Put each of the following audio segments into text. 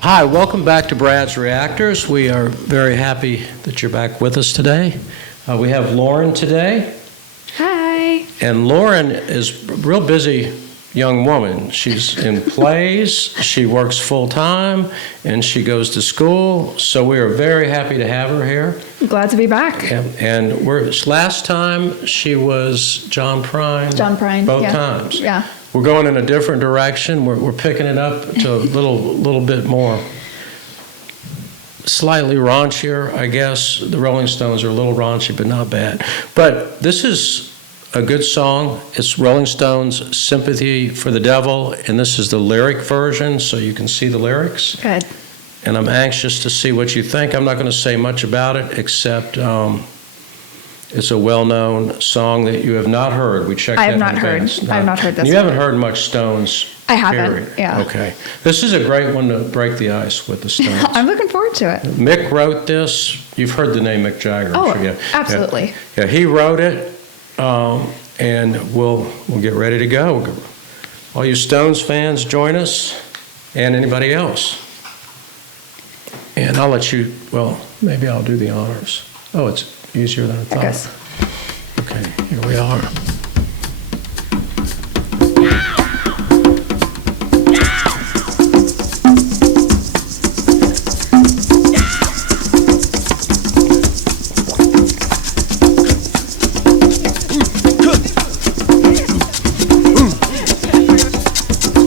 Hi, welcome back to Brad's Reactors. We are very happy that you're back with us today. We have Lauren today. Hi. And Lauren is a real busy young woman. She's in plays, she works full-time, and she goes to school. So we are very happy to have her here. I'm glad to be back. And last time she was John Prine. John Prine. Both yeah. times. Yeah. We're going in a different direction. We're picking it up to a little bit more slightly raunchier, I guess. The Rolling Stones are a little raunchy, but not bad. But this is a good song. It's Rolling Stones' Sympathy for the Devil, and this is the lyric version, so you can see the lyrics. Good. And I'm anxious to see what you think. I'm not going to say much about it, except it's a well-known song that you have not heard. We checked that in advance. I have not heard this. You haven't heard much Stones. I haven't, period. yeah. Okay. This is a great one to break the ice with the Stones. I'm looking forward to it. Mick wrote this. You've heard the name Mick Jagger. Oh, I'm sure. absolutely. Yeah, he wrote it, and we'll get ready to go. All you Stones fans, join us, and anybody else. And I'll let you, well, maybe I'll do the honors. Oh, it's easier than I thought. I guess. Okay, here we are.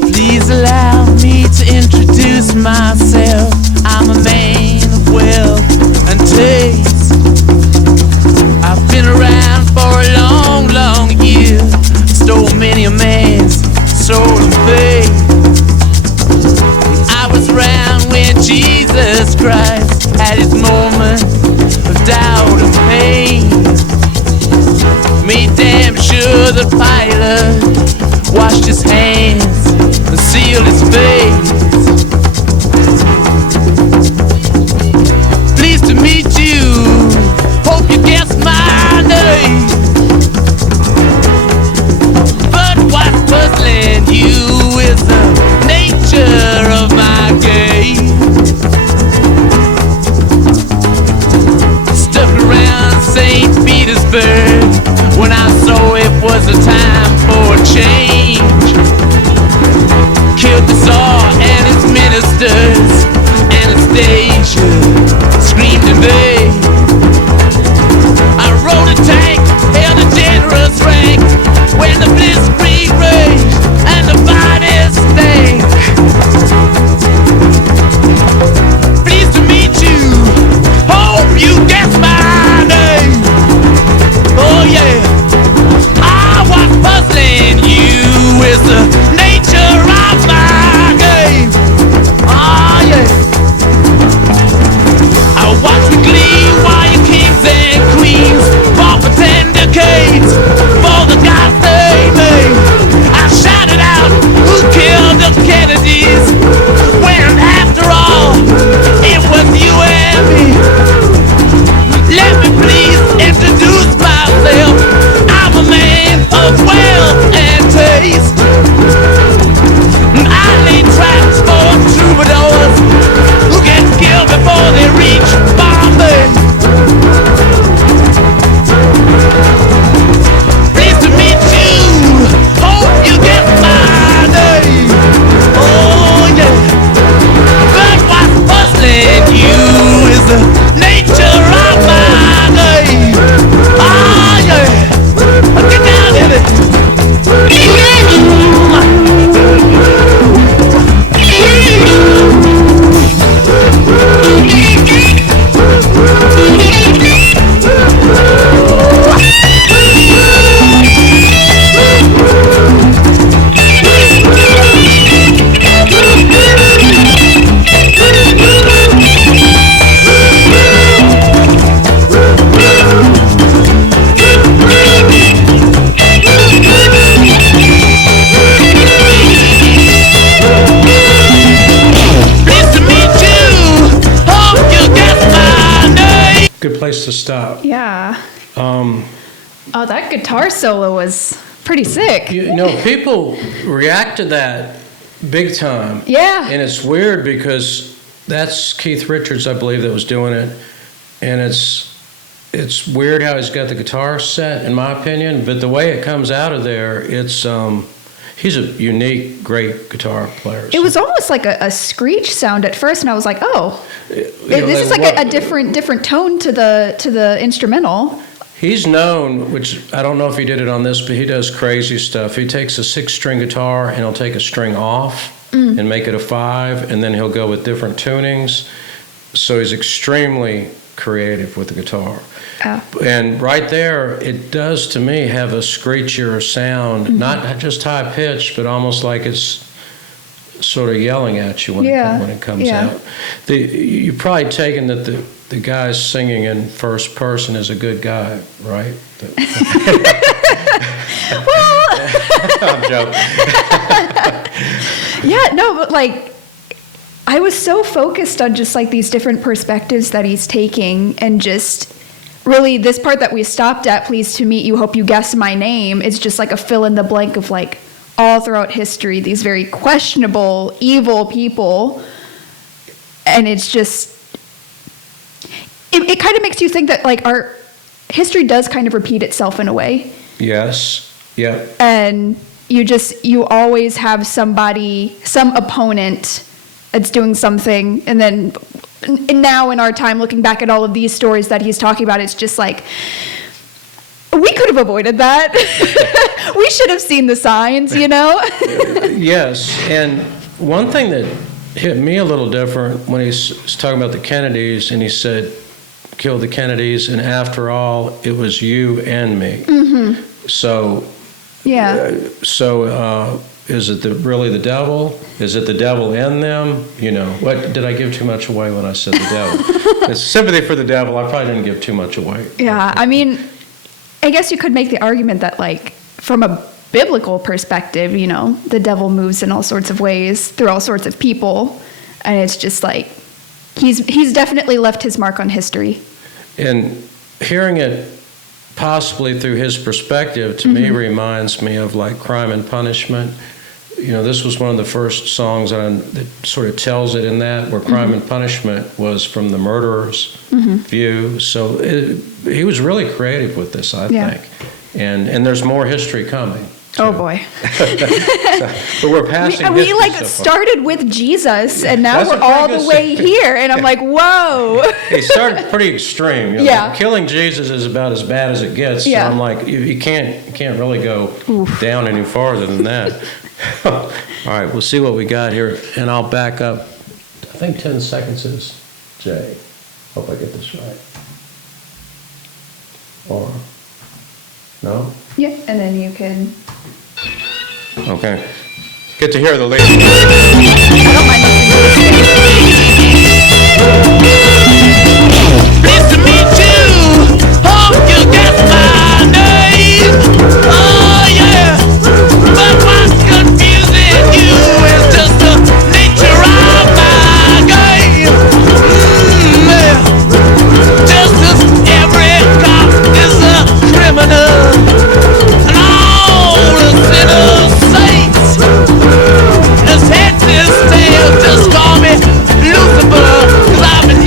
Please allow me to introduce myself. I'm a man of wealth and taste. I've been around for a long, long year. Stole many a man's soul of faith. I was around when Jesus Christ had his moment of doubt and pain. Made damn sure that Pilate washed his hands and sealed his face. Pleased to meet you. Hope you guess my name. But what's puzzling you is the nature of my game. Stuck around St. Petersburg when I saw it was a time for a change. Killed the Tsar and his ministers. Anastasia screamed in vain. I rode a tank, held a generous rank when the blitzkrieg raged and the bodies stank. Pleased to meet you. Hope you guess my name. Oh yeah. What's puzzling you is the nature of my game. Oh yeah. I watch with glee while you kings and queens fought for 10 decades for the gods they made. I shouted out, who killed the Kennedys? When after all, it was you and me. Let me please introduce myself. I'm a man of wealth and taste. I lay traps for troubadours who get killed before they reach Bombay. Pleased to meet you. Hope you get my name. Oh yeah. But what's puzzling you is the nature of my name. Oh yeah. Get down in it. Good place to stop. Yeah. Oh, that guitar solo was pretty sick. You know, people react to that big time. Yeah. And it's weird because that's Keith Richards, I believe, that was doing it. And it's weird how he's got the guitar set, in my opinion, but the way it comes out of there, it's he's a unique, great guitar player. It was almost like a screech sound at first, and I was like, oh, this is like a different tone to the instrumental. He's known, which I don't know if he did it on this, but he does crazy stuff. He takes a 6-string guitar and he'll take a string off and make it a 5, and then he'll go with different tunings. So he's extremely creative with the guitar. Oh. And right there, it does to me have a screechier sound, not just high pitched, but almost like it's sort of yelling at you when it comes out. You've probably taken that the guy singing in first person is a good guy, right? Well, I'm joking. yeah, no, but like, I was so focused on just like these different perspectives that he's taking, and just really this part that we stopped at, pleased to meet you, hope you guess my name, is just like a fill in the blank of like all throughout history, these very questionable, evil people. And it's just, it kind of makes you think that like our history does kind of repeat itself in a way. Yes. Yeah. And you always have somebody, some opponent that's doing something, and then now in our time, looking back at all of these stories that he's talking about, it's just like, we could have avoided that. We should have seen the signs, you know? Yes, and one thing that hit me a little different when he's talking about the Kennedys, and he said, kill the Kennedys, and after all, it was you and me. Mm-hmm. So, yeah. Is it really the devil? Is it the devil in them? You know, what did I give too much away when I said the devil? It's sympathy for the devil. I probably didn't give too much away. Yeah, I mean, I guess you could make the argument that, like, from a biblical perspective, you know, the devil moves in all sorts of ways through all sorts of people, and it's just like he's definitely left his mark on history. And hearing it possibly through his perspective, to me, reminds me of like Crime and Punishment. You know, this was one of the first songs that sort of tells it in that, where Crime and Punishment was from the murderer's view. So he was really creative with this, I think. And there's more history coming. Oh boy. But we're passing. We like started with Jesus, and now we're all the way here, and I'm like, whoa. He started pretty extreme. You know, killing Jesus is about as bad as it gets. So I'm like, you can't really go down any farther than that. All right, we'll see what we got here, and I'll back up. I think 10 seconds is J. Hope I get this right. Or no? Yeah, and then you can. Okay. Get to hear the lead. I don't mind listening to Pleased to meet you. Hope you guess my name. Oh yeah. But what's confusing you is just the nature of my game. Yeah. Just as every cop is a criminal, and all the sinners saints. This head, this tail, just call me Lucifer, 'cause I've been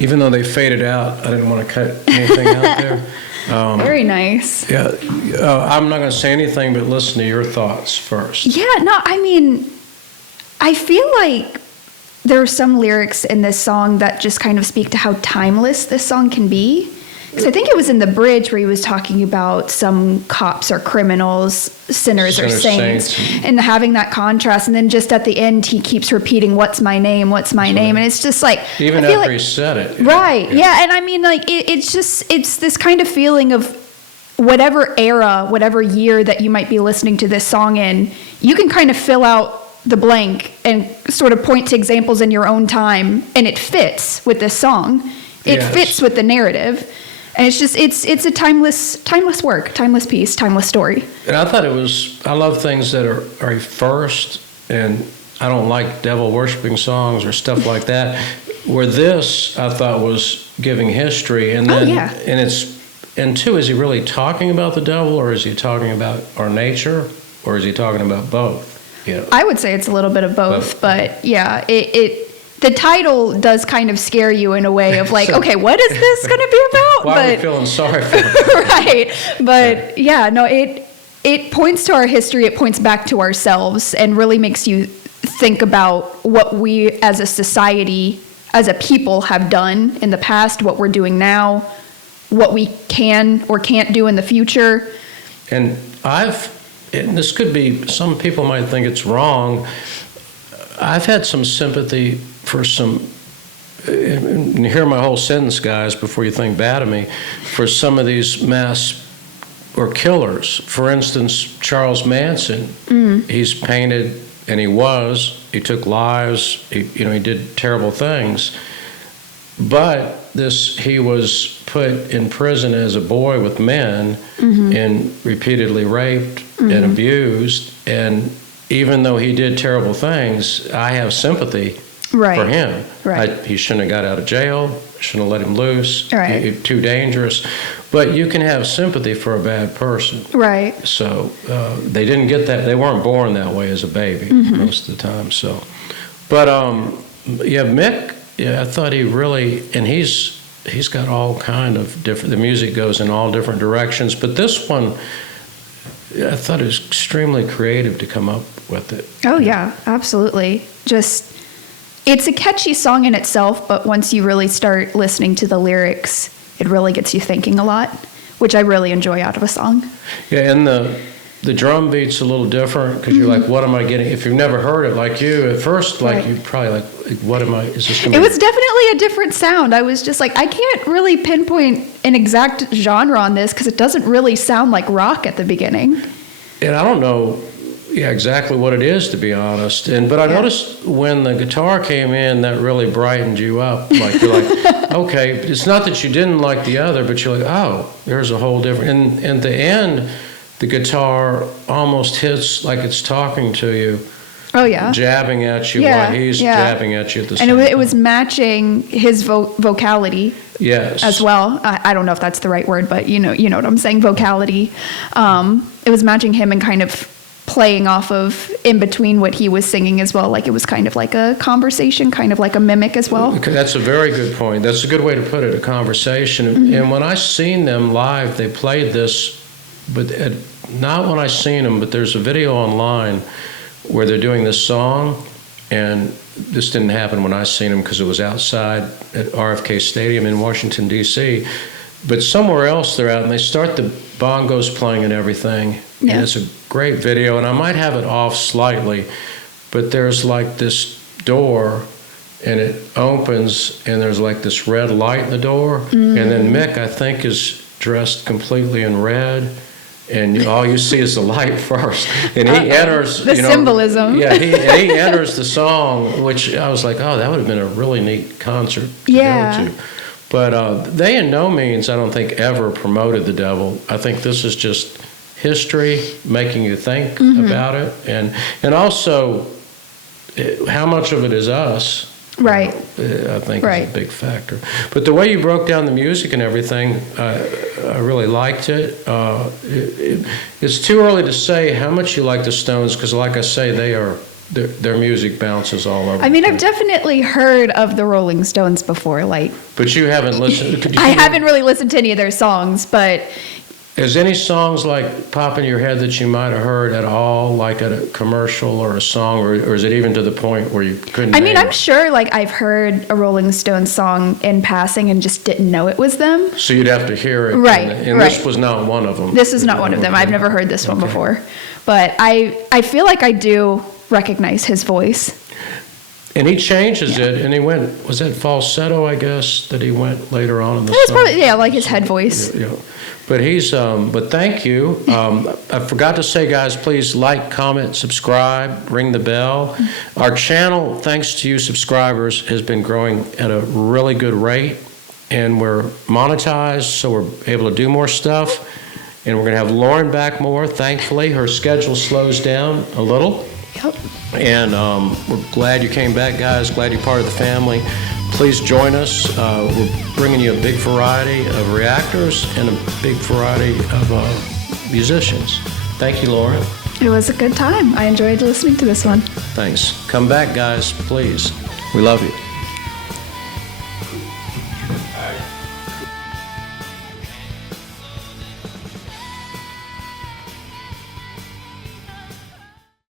Even though they faded out, I didn't want to cut anything out there. Very nice. Yeah, I'm not going to say anything, but listen to your thoughts first. Yeah, no, I mean, I feel like there are some lyrics in this song that just kind of speak to how timeless this song can be. Because I think it was in the bridge where he was talking about some cops are criminals, sinners are saints, and having that contrast. And then just at the end, he keeps repeating, "What's my name? What's my name?" And it's just like, even after he said it. Right. Yeah. And I mean, like, it's this kind of feeling of whatever era, whatever year that you might be listening to this song in, you can kind of fill out the blank and sort of point to examples in your own time, and it fits with this song. It fits with the narrative. And it's just, it's a timeless work, timeless piece, timeless story. And I thought I love things that are a first, and I don't like devil worshiping songs or stuff like that. Where this, I thought, was giving history, and then, and two, is he really talking about the devil, or is he talking about our nature, or is he talking about both? You know? I would say it's a little bit of both, but yeah, the title does kind of scare you in a way of like, okay, what is this going to be about? Why are we feeling sorry for him? Right. But yeah, no, it points to our history. It points back to ourselves and really makes you think about what we as a society, as a people have done in the past, what we're doing now, what we can or can't do in the future. And this could be, some people might think it's wrong. I've had some sympathy for some, and hear my whole sentence, guys, before you think bad of me, for some of these mass or killers. For instance, Charles Manson, he's painted, and he took lives, he did terrible things. But he was put in prison as a boy with men and repeatedly raped and abused. And even though he did terrible things, I have sympathy for him. Right. He shouldn't have got out of jail, shouldn't have let him loose, too dangerous. But you can have sympathy for a bad person. Right. So they didn't get that, they weren't born that way as a baby most of the time. So, but Mick, I thought he really, and he's got all kind of different, the music goes in all different directions, but this one, I thought it was extremely creative to come up with it. Oh yeah, absolutely. It's a catchy song in itself, but once you really start listening to the lyrics, it really gets you thinking a lot, which I really enjoy out of a song. Yeah, and the drum beat's a little different because you're like, what am I getting? If you've never heard it, like you, at first, you'd probably like, what am I, is this going to be? It was definitely a different sound. I was just like, I can't really pinpoint an exact genre on this because it doesn't really sound like rock at the beginning. And I don't know exactly what it is, to be honest. But I noticed when the guitar came in, that really brightened you up. Like, you're like, okay, it's not that you didn't like the other, but you're like, oh, there's a whole different, and at the end, the guitar almost hits like it's talking to you. Oh, yeah. Jabbing at you while he's jabbing at you at the same time. And it was matching his vocality. Yes. As well. I don't know if that's the right word, but you know what I'm saying, vocality. It was matching him and kind of playing off of in between what he was singing as well. Like it was kind of like a conversation, kind of like a mimic as well. That's a very good point. That's a good way to put it, a conversation. And when I seen them live, they played this, but not when I seen them, but there's a video online where they're doing this song, and this didn't happen when I seen them because it was outside at RFK Stadium in Washington, D.C., but somewhere else they're out, and they start the bongos playing and everything, and it's a great video, and I might have it off slightly, but there's like this door, and it opens, and there's like this red light in the door, and then Mick, I think, is dressed completely in red, and all you see is the light first, and he enters. The symbolism. Yeah, he enters the song, which I was like, oh, that would have been a really neat concert to Yeah. go to. But they in no means, I don't think, ever promoted the devil. I think this is just history making you think about it, and also how much of it is us. Right. I think Right. is a big factor. But the way you broke down the music and everything, I really liked it. It's too early to say how much you like the Stones, because like I say, their music bounces all over. I mean, the I've place. definitely heard of the Rolling Stones before. Like, But you haven't listened. I haven't really listened to any of their songs, but Is any songs like pop in your head that you might have heard at all, like at a commercial or a song, or is it even to the point where you couldn't? I mean, name I'm sure like I've heard a Rolling Stones song in passing and just didn't know it was them. So you'd have to hear it. Right, And right. this was not one of them. This is not one of them. I've never heard this one before. But I feel like I do recognize his voice. And he changes it, and he went, was that falsetto, I guess, that he went later on in the It's song? probably, yeah, like his head voice. Yeah. But but thank you. I forgot to say, guys, please like, comment, subscribe, ring the bell. Our channel, thanks to you subscribers, has been growing at a really good rate, and we're monetized, so we're able to do more stuff. And we're going to have Lauren back more, thankfully. Her schedule slows down a little. Yep. And we're glad you came back, guys. Glad you're part of the family. Please join us. We're bringing you a big variety of reactors and a big variety of musicians. Thank you, Lauren. It was a good time. I enjoyed listening to this one. Thanks. Come back, guys, please. We love you.